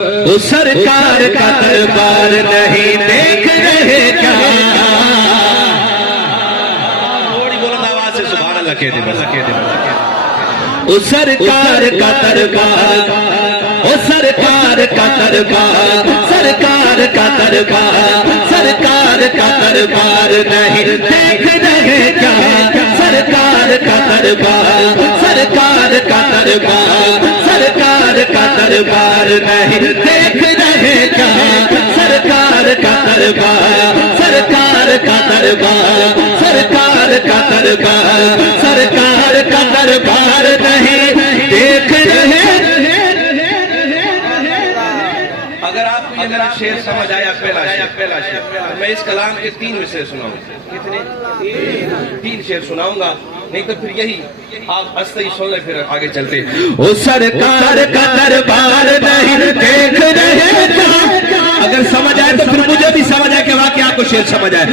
سرکار کا دربار نہیں دیکھ رہے کیا؟ تھوڑی بلند آواز سے سبحان اللہ کہہ دے سرکار کا دربار، سرکار کا دربار، سرکار کا دربار، سرکار کا دربار نہیں دیکھ رہے کیا؟ سرکار کا دربار، سرکار کا دربار، سرکار کا دربار نہیں دیکھ رہے کیا؟ سرکار کا دربار، سرکار کا دربار، سرکار کا دربار، سرکار کا دربار نہیں دیکھ رہے۔ اگر آپ کو یہ میرا شعر سمجھ آیا پہلا شعر، میں اس کلام کے 3 مصرے سناؤں گا۔ کتنے؟ 3 شعر سناؤں گا، نہیں تو پھر یہی آپ استعی سن لیں، پھر آگے چلتے ہیں۔ سرکار کا دربار نہیں دیکھ رہے کیا؟ اگر سمجھ آئے تو پھر مجھے بھی سمجھ آئے کہ واقعی آپ کو شعر سمجھ آئے۔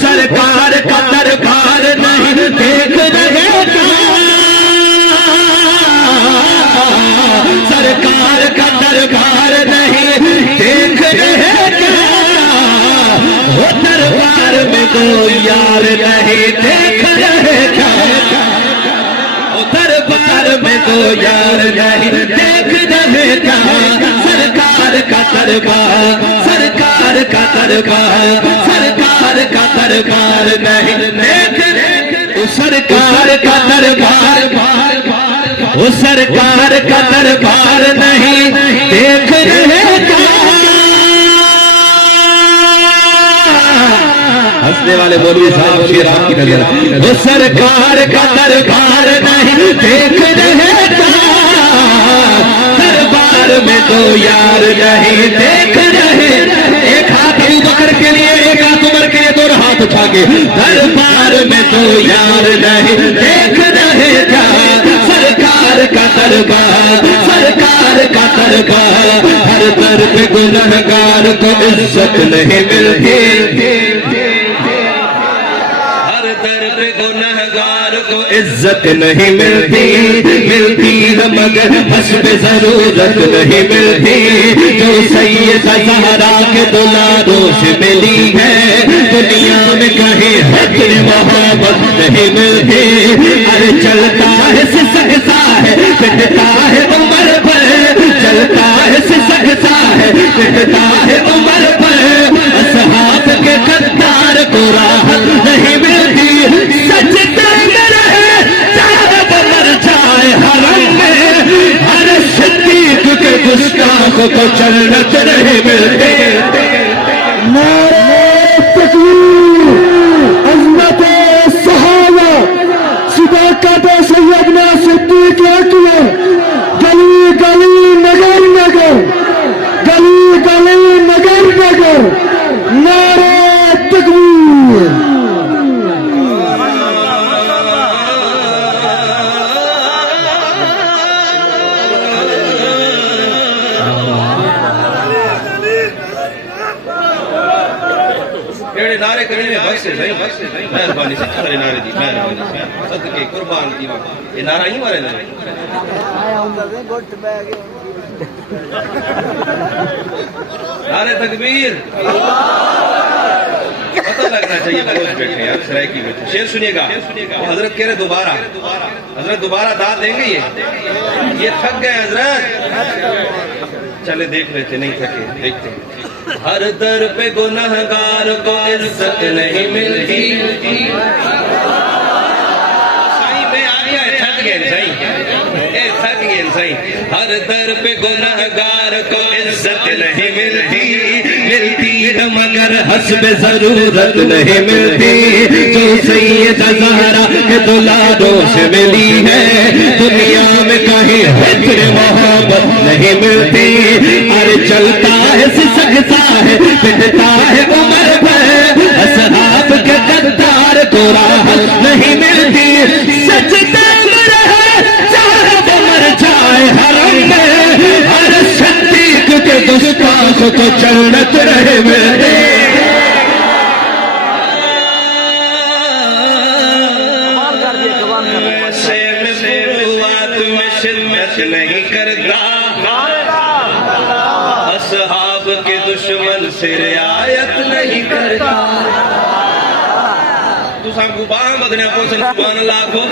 سرکار کا دربار نہیں دیکھ رہے کیا؟ سرکار کا دربار نہیں دیکھ رہے کیا؟ وہ دربار میں کوئی یار نہیں دیکھ رہے کیا؟ وہ دربار میں کوئی یار نہیں دیکھ رہے کیا؟ سرکار کا دربار، سرکار کا دربار، سرکار کا دربار نہیں دیکھ رہے۔ سرکار کا دربار، وہ سرکار کا دربار نہیں دیکھ رہے کیا؟ ہنسنے والے مولوی صاحب شیر آپ کی نظر۔ وہ سرکار کا دربار نہیں دیکھ رہے کیا؟ دربار میں تو یار نہیں دیکھ رہے۔ ایک ہاتھ ابو بکر کے لیے، ایک ہاتھ عمر کے لیے، دونوں ہاتھ اٹھا کے۔ دربار میں تو یار نہیں دیکھ رہے کیا؟ سرکار کا دربار، سرکار کا دربار، ہر در پہ گنہگار کو عزت نہیں ملتی، ہر در پہ گنہگار کو عزت نہیں ملتی، ملتی ہے مگر حسب ضرورت نہیں ملتی، جو سیدہ زہرا کے دلالوں سے ملی ہے دنیا میں کہیں حسن محبت نہیں ملتی۔ ارے چلتا ہے سسکتا ہے پٹتا ہے عمر پر، چلتا ہے سسکتا ہے پٹتا ہے عمر پر، اصحاب کے قدار کو راحت نہیں ملتی، سچ تنگ رہے چاہے وہ مر جائے حرم میں، ہر صدیق کے گستاخوں کو جنت نہیں ملتی۔ نعرہ تکبیر، عظمت صحابہ، صداقت سیدنا صدیق اکبر، گلی گلی نگر نگر، گلی گلی نگر نگر، نعرہ تکبیر۔ نعرے کرنے میں بس سے نہیں، مہربانی سے سارے نعرے دی، مہربانی سے صدقے قربان کی وقت یہ نعرہ ہی مارے نہیں۔ نعرے تکبیر، پتہ لگنا چاہیے بہت بیٹھے یار سرائکی بیٹھے۔ شعر سنیے گا، حضرت کہہ رہے دوبارہ، حضرت دوبارہ داد دیں گے، یہ تھک گئے حضرت، چلے دیکھ لیتے، نہیں تھکے، دیکھتے ہیں۔ ہر در پہ گنہگار کو عزت نہیں ملتی، سائیں میں آ گیا ہے، تھک گئے سائیں، تھک گئے سائیں۔ ہر در پہ گنہگار کو عزت نہیں ملتی، ملتی ہے مگر حسب ضرورت نہیں ملتی، جو سیدہ زہرا کے دلالوں سے ملی ہے دنیا میں کہیں حسن محبت نہیں ملتی۔ ارے چلتا ہے سسکتا ہے پٹتا ہے عمر پر، اصحاب کے قدار کو راحت نہیں ملتی، سچ تنگ رہے چاہے وہ مر جائے حرم میں، ہر صدیق کے گستاخوں کو جنت رہے ملتی۔ شدت نہیں کرتا، دشمن سے رعایت نہیں کرتا. تو سب کو باہم بدنے پوچھن سبحان اللہ کو.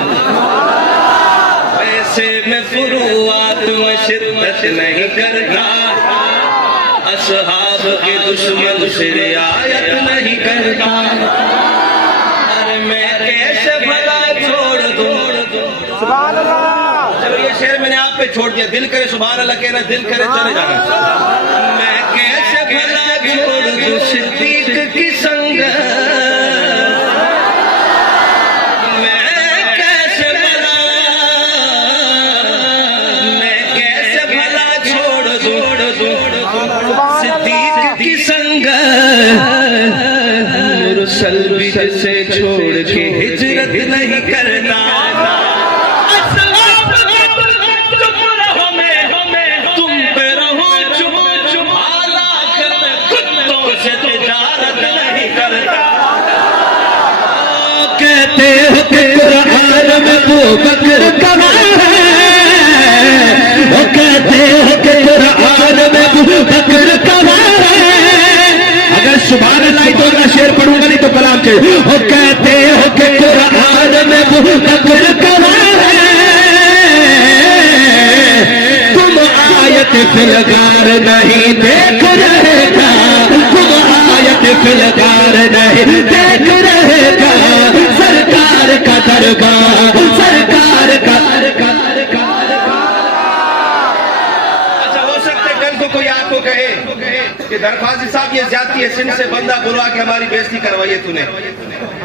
پیسے میں فروعات میں شدت نہیں کرتا. اصحاب کے دشمن سے رعایت نہیں کرتا. ارے میں کیسے بھلا چھوڑ دوں. چلو یہ شعر میں نے آپ پہ چھوڑ دیا. دل کرے سبحان اللہ کہنا, دل کرے چلے جانا. میں کیسے بھلا چھوڑ دوں صدیق کی سنگت. سلبی سے چھوڑ کے ہجرت نہیں کرتا. تم پہ رہو چپ حالات میں کتوں سے تجارت نہیں کرتا. کہتے ہو کہ قرآن میں ابو بکر کمال ہے. وہ کہتے ہو کہ قرآن میں ابو بکر کمال ہے. اگر سبحان اللہ تو اگلا شعر پڑھوں گا نہیں تو کلام چاہیے. وہ کہتے ہو کہ قرآن میں ابو بکر کمال ہے. تم آیت فلگار نہیں دیکھ رہے گا. تم آیت فلگار نہیں دیکھ رہے گا. سرکار کا دربار, سرکار کا دربار. اچھا ہو سکتے کل کو کوئی آپ کو کہے کہ درخواست صاحب یہ زیادتی ہے, سن سے بندہ بلوا کے ہماری بےزتی کروائی ہے تو نے.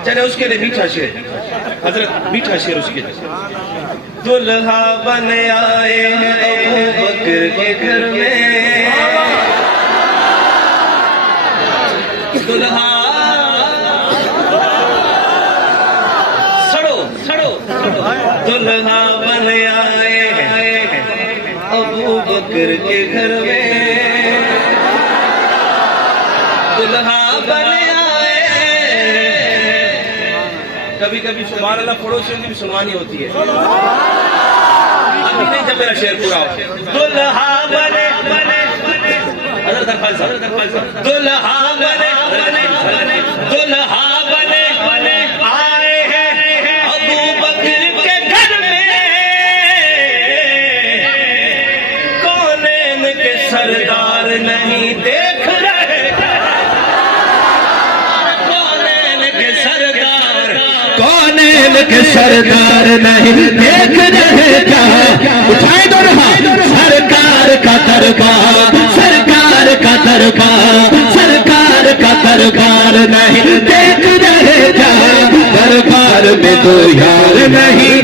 چلے اس کے لیے میٹھا شعر, حضرت میٹھا شعر اس کے لیے. دلہا بن آئے ہیں ابو بکر کے گھر میں. دلہا سڑو سڑو. دلہا بن آئے ہیں ابو بکر کے گھر میں. دلہا بن آئے. کبھی کبھی سبحان اللہ پڑوسیوں کی بھی سنوانی ہوتی ہے. ابھی نہیں جب میرا شعر پورا ہو. دلہا بنے حضرت ارفان صاحب. دلہا بنے دلہا بنے آئے ہیں ابو بکر کے گھر میں. کونین کے سردار نہیں دیکھ رہے. کونین کے سردار نہیں دیکھ رہے گا. اٹھائے دو رہا. سرکار کا دربار, سرکار کا دربار, سرکار کا دربار نہیں دیکھ رہے گا. دربار میں تو یار نہیں.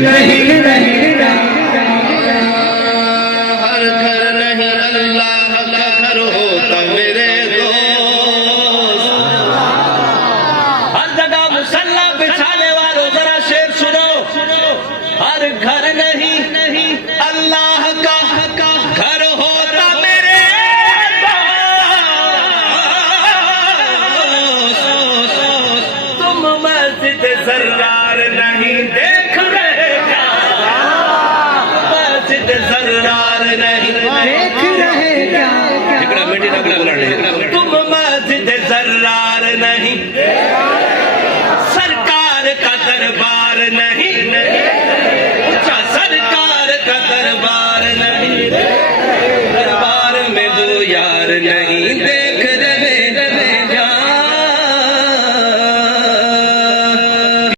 ہر گھر نہیں اللہ کا گھر ہوتا میرے دوست. ہر جگہ مسلح بچھانے والوں ذرا شعر سنو. ہر گھر نہیں اللہ کا گھر ہوتا میرے دوست. تم مسجد زرار نہیں دیکھ رہے گا. مسجد زرار نہیں دیکھ رہے گا. تم مسجد زرار نہیں. سرکار کا دربار نہیں. اچھا سرکار کا دربار نہیں. دربار میں دو یار نہیں.